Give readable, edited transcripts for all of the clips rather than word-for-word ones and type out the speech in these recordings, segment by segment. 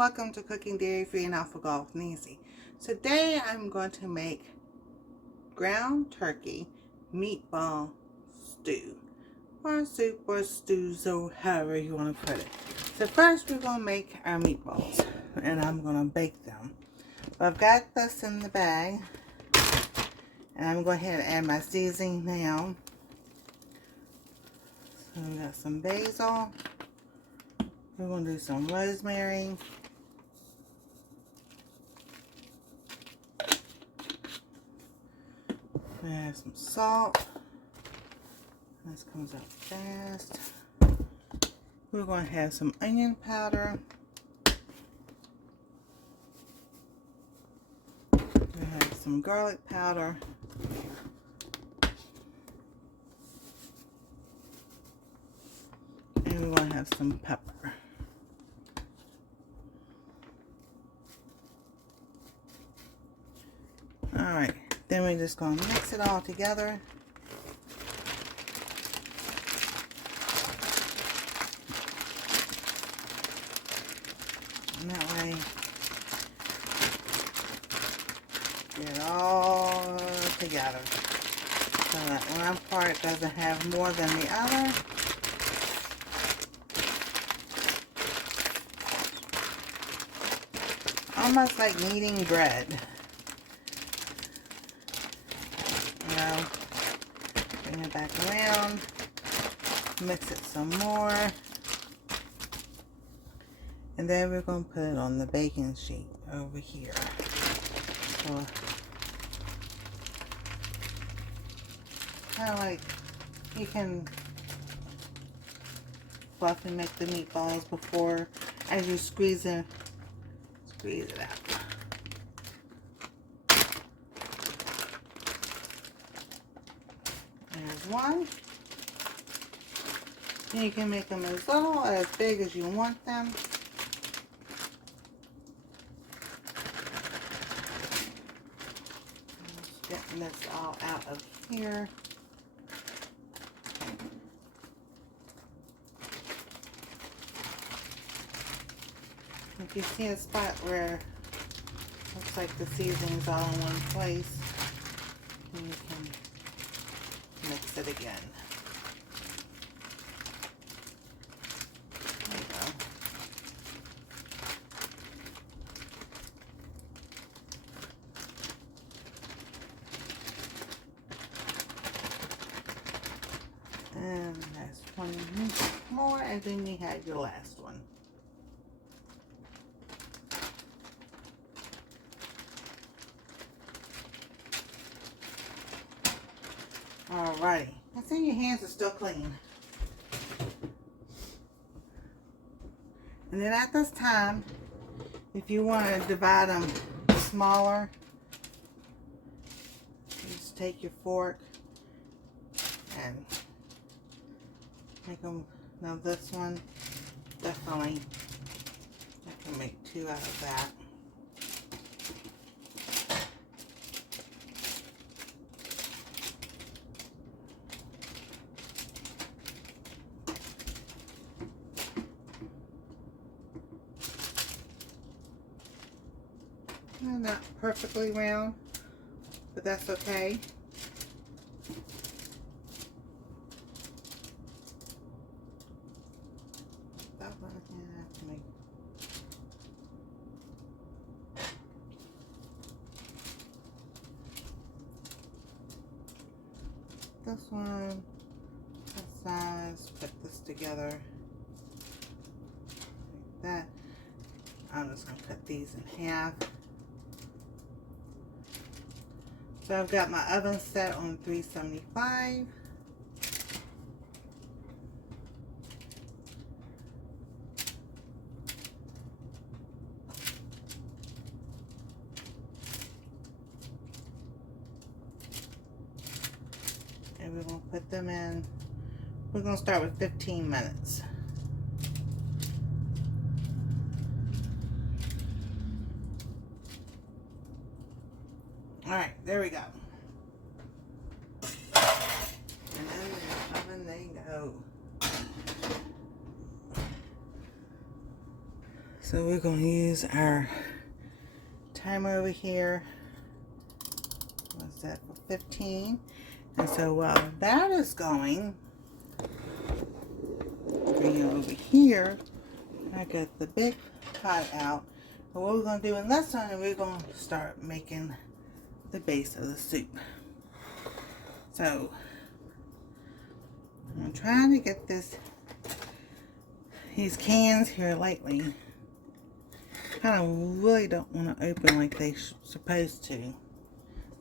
welcome to Cooking Dairy Free and Alpha-Gall with Nancy. Today I'm going to make ground turkey meatball stew, or soup, or stew, so however you want to put it. So first we're going to make our meatballs, and I'm going to bake them. So I've got this in the bag, and I'm going to go ahead and add my seasoning now. So we got some basil. We're going to do some rosemary. Add some salt. This comes out fast. We're going to have some onion powder. We have some garlic powder. And we're going to have some pepper. Alright, then we're just going to mix it all together. And that way, get it all together. So that one part doesn't have more than the other. Almost like kneading bread. Bring it back around, mix it some more, and then we're going to put it on the baking sheet over here. So, kind of like you can fluff and make the meatballs before as you squeeze it out. There's one. And you can make them as little or as big as you want them. Just getting this all out of here. If you see a spot where it looks like the seasoning's all in one place, then you can mix it again. There you go. And that's one more, and then you have your last one. Alrighty, I see your hands are still clean. And then at this time, if you want to divide them smaller, just take your fork and make them. Now this one, definitely, I can make 2 out of that. Not perfectly round, but that's okay. That one I have to make. This one, that size, put this together like that. I'm just going to cut these in half. So I've got my oven set on 375. And we're going to put them in. We're going to start with 15 minutes. Alright, there we go. And then in the oven they go. So we're going to use our timer over here. What's that, for 15? And so while that is going, bring it over here. I got the big pot out. And what we're going to do in this one, we're going to start making the base of the soup. So I'm trying to get these cans here lightly. Kind of really don't want to open like they supposed to.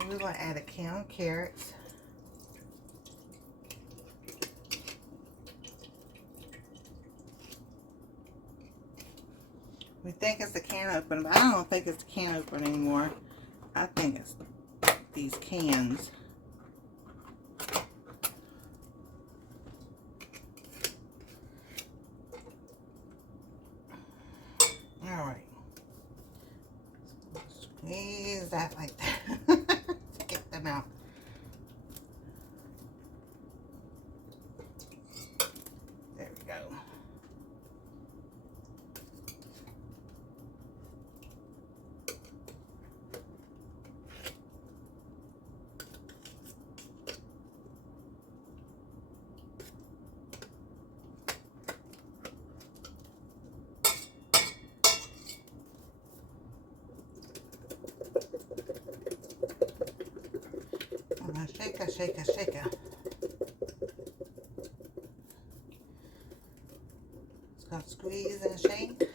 So we're going to add a can of carrots. We think it's the can opener, but I don't think it's the can opener anymore. I think it's these cans. Alright. Squeeze that like that to get them out. There we go. Shaker, shaker, shaker. It's got to squeeze and shake.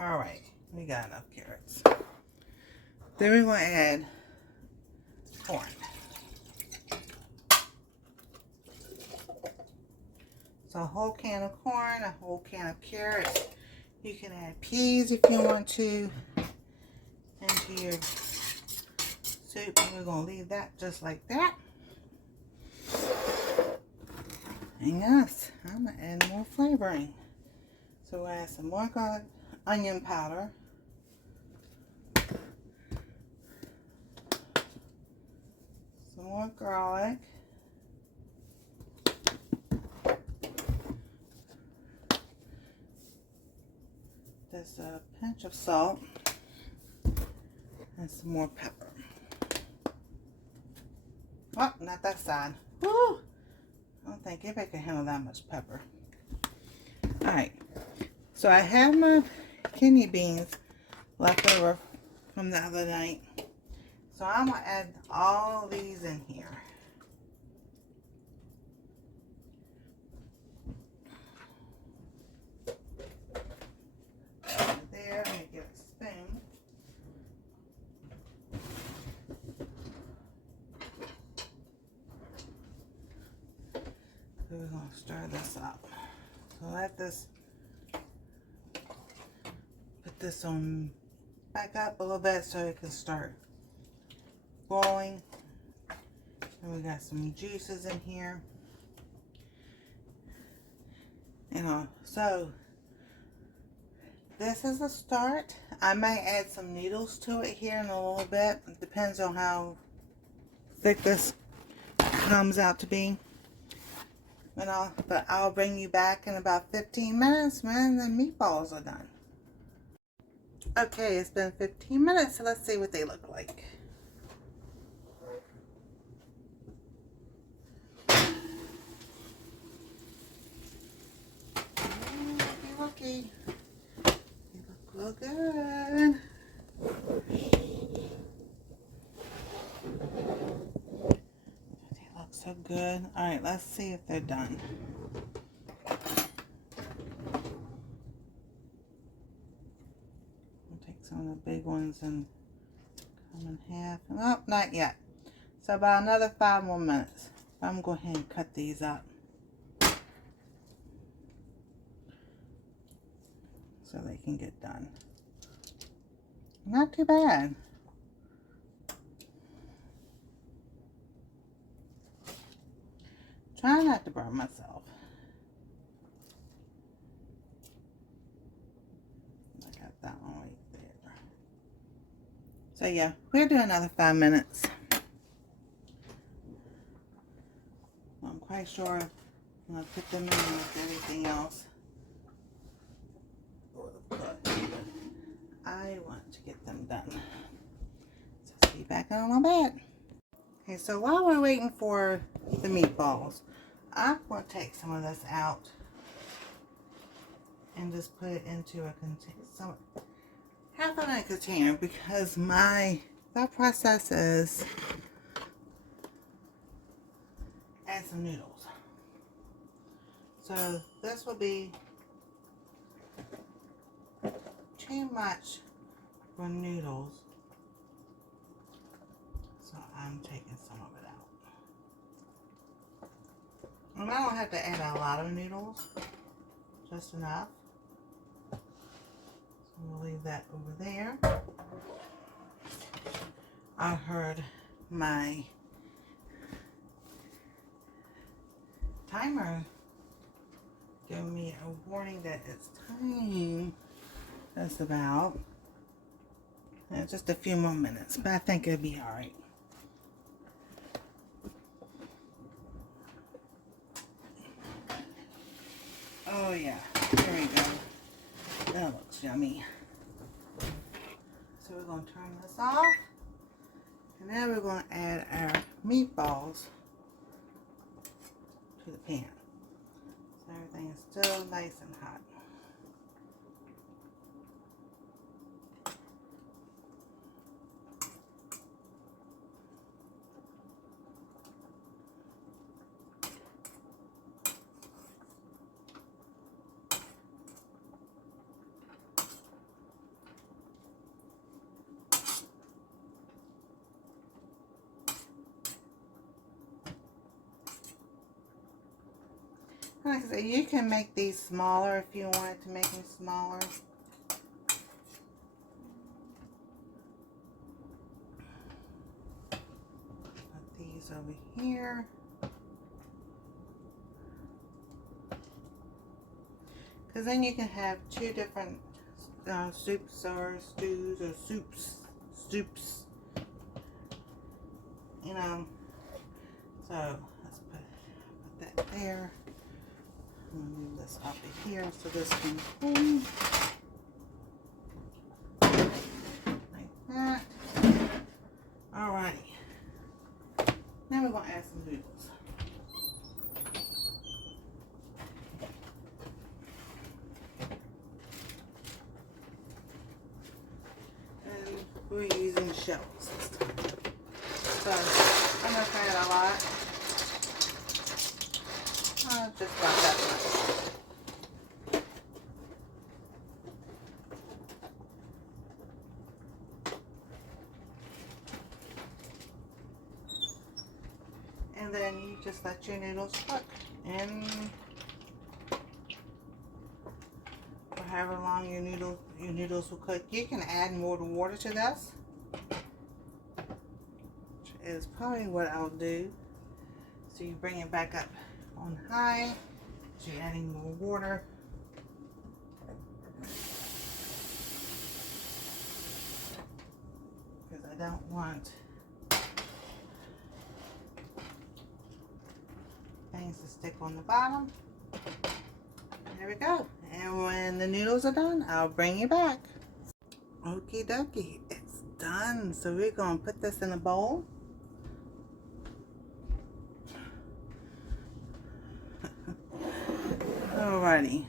Alright, we got enough carrots. Then we're going to add corn. So a whole can of corn, a whole can of carrots. You can add peas if you want to into your soup. And we're going to leave that just like that. And yes, I'm going to add more flavoring. So we'll add some more garlic, onion powder. Some more garlic. Just a pinch of salt and some more pepper. Oh, not that side. Woo! I don't think anybody can handle that much pepper. Alright, so I have my kidney beans left over from the other night. So I'm going to add all these in here. There, let me get a spoon. So we're going to stir this up. So let this, put this on back up a little bit so it can start boiling. And we got some juices in here. So this is the start. I might add some noodles to it here in a little bit. It depends on how thick this comes out to be. But I'll bring you back in about 15 minutes when the meatballs are done. Okay, it's been 15 minutes, so let's see what they look like. Looky. They look real good. They look so good. Alright, let's see if they're done. I'll take some of the big ones and cut them in half. Oh, not yet. So about another 5 more minutes. I'm going to go ahead and cut these up so they can get done. Not too bad. Try not to burn myself. I got that one right there. So yeah, we'll do another 5 minutes. make sure I'm going to put them in with everything else. I want to get them done. So let's be back on my bed. Okay, so while we're waiting for the meatballs, I'm going to take some of this out and just put it into a container, half of a container, because my thought process is add some noodles. So this will be too much for noodles, so I'm taking some of it out. And I don't have to add a lot of noodles, just enough. So we'll leave that over there. I heard my timer give me a warning that it's time. That's about just a few more minutes, but I think it'll be all right. Oh yeah, there we go. That looks yummy. So we're going to turn this off, and now we're going to add our meatballs to the pan. So everything is still nice and hot. Like I said, you can make these smaller if you wanted to make them smaller. Put these over here. Because then you can have two different soups or stews or soups, you know. So let's put that there. I'm going to move this up to here so this can hold like that. Alrighty. Now we're going to add some noodles. And we're using shells this time. So I'm not going to add a lot. Just about that much. And then you just let your noodles cook, and for however long your noodles will cook. You can add more water to this, which is probably what I'll do. So you bring it back up on high, so you're adding more water. Because I don't want things to stick on the bottom. There we go. And when the noodles are done, I'll bring you back. Okie dokie, it's done. So we're going to put this in a bowl. Alrighty.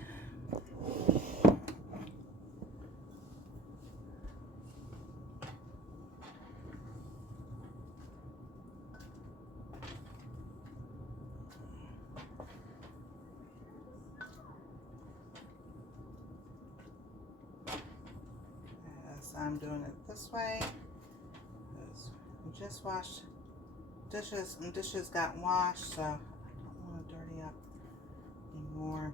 As I'm doing it this way, because we just washed dishes, and dishes got washed, so I don't want to dirty up anymore.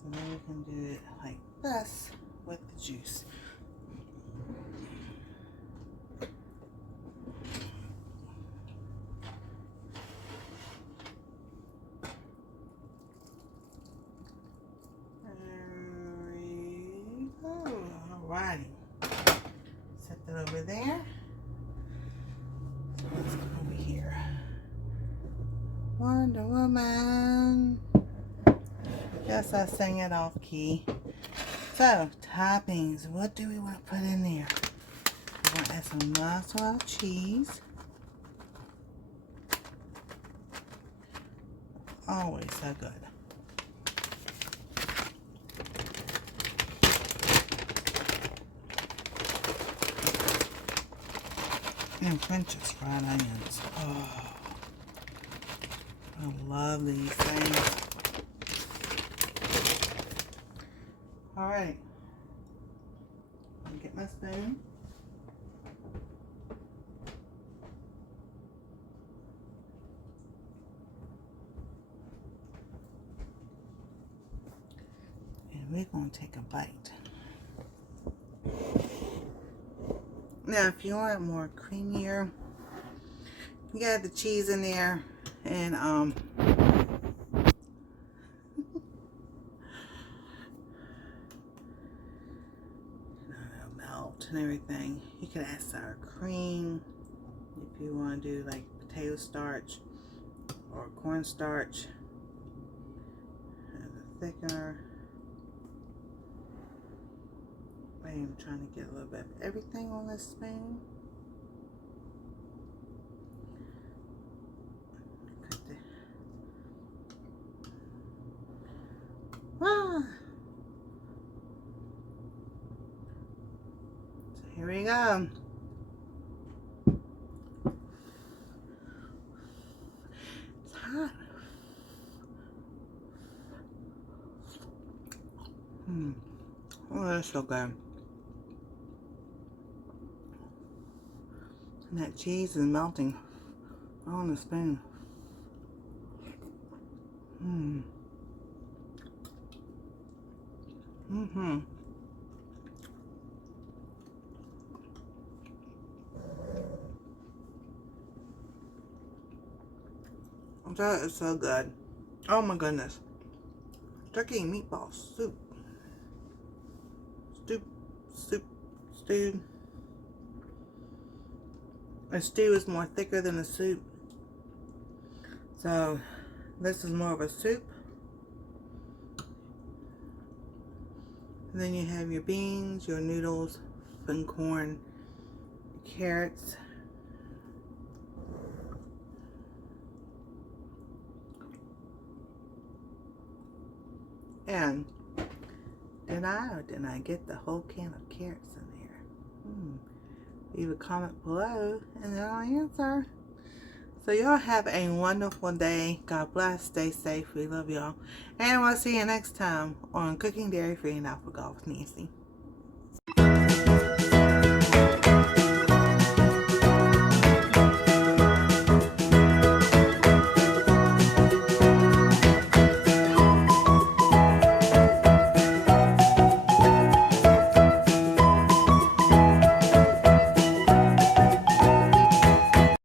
So then we can do it like this with the juice. There we go. Alrighty. Set that over there. So let's go over here. 1, woman. Yes, I sang it off key. So, toppings. What do we want to put in there? We want to add some mozzarella cheese. Always so good. And French's fried onions. Oh, I love these things. Alright. I'll get my spoon. And we're going to take a bite. Now, if you want more creamier, you got the cheese in there, and it'll melt and everything. You can add sour cream if you want to do like potato starch or cornstarch as a thickener. I am trying to get a little bit of everything on this spoon. So here we go. It's hot. Oh, that's so good. And that cheese is melting on the spoon. That is so good. Oh my goodness. Turkey meatball soup. Stew. A stew is more thicker than a soup. So this is more of a soup. And then you have your beans, your noodles, and corn, carrots. And did I or did I get the whole can of carrots in there? Leave a comment below and then I'll answer. So y'all have a wonderful day. God bless. Stay safe. We love y'all. And we'll see you next time on Cooking Dairy Free and Alpha Golf with Nancy.